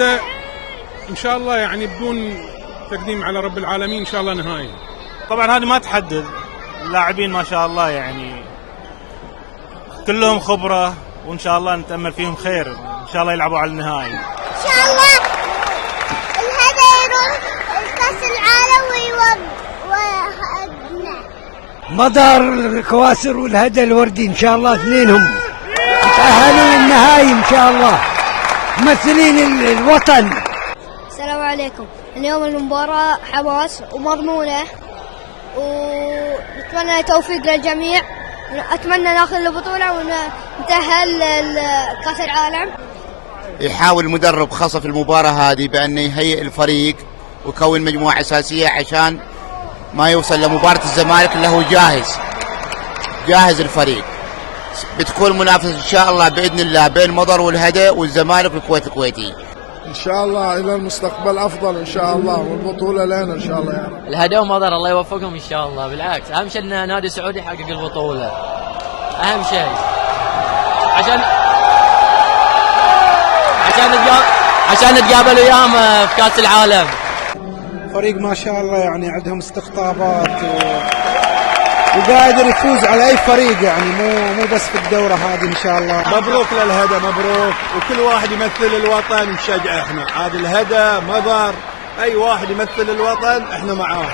الهدى ان شاء الله يعني بدون تقديم على رب العالمين ان شاء الله نهائي. طبعا هذه ما تحدد، اللاعبين ما شاء الله يعني كلهم خبرة، وان شاء الله نتأمل فيهم خير، ان شاء الله يلعبوا على النهائي. ان شاء الله الهدى يروح كأس العالم مدار الكواسر والهدى الوردي ان شاء الله اثنينهم يتأهلون النهائي ان شاء الله، ممثلين الوطن. السلام عليكم. اليوم المباراة حماس ومضمونة، ونتمنى التوفيق للجميع، أتمنى ناخذ البطولة ونتأهل لكأس العالم. يحاول المدرب خاصة في المباراة هذه بأنه يهيئ الفريق ويكون مجموعة أساسية عشان ما يوصل لمباراة الزمالك اللي هو جاهز الفريق. بتكون منافسة إن شاء الله بإذن الله بين مضر والهدى والزمالك والكويت الكويتي. إن شاء الله إلى المستقبل أفضل إن شاء الله، والبطولة لنا إن شاء الله. يعني الهدى ومضر الله يوفقهم إن شاء الله. بالعكس أهم شيء أن نادي سعودي يحقق البطولة، أهم شيء عشان نتقابل وياهم في كأس العالم. فريق ما شاء الله يعني عندهم استقطابات وقادر يفوز على اي فريق، يعني مو بس في الدوره هذه ان شاء الله. مبروك للهدى، مبروك، وكل واحد يمثل الوطن نشجعه احنا. هذا الهدى مضر، اي واحد يمثل الوطن احنا معاه.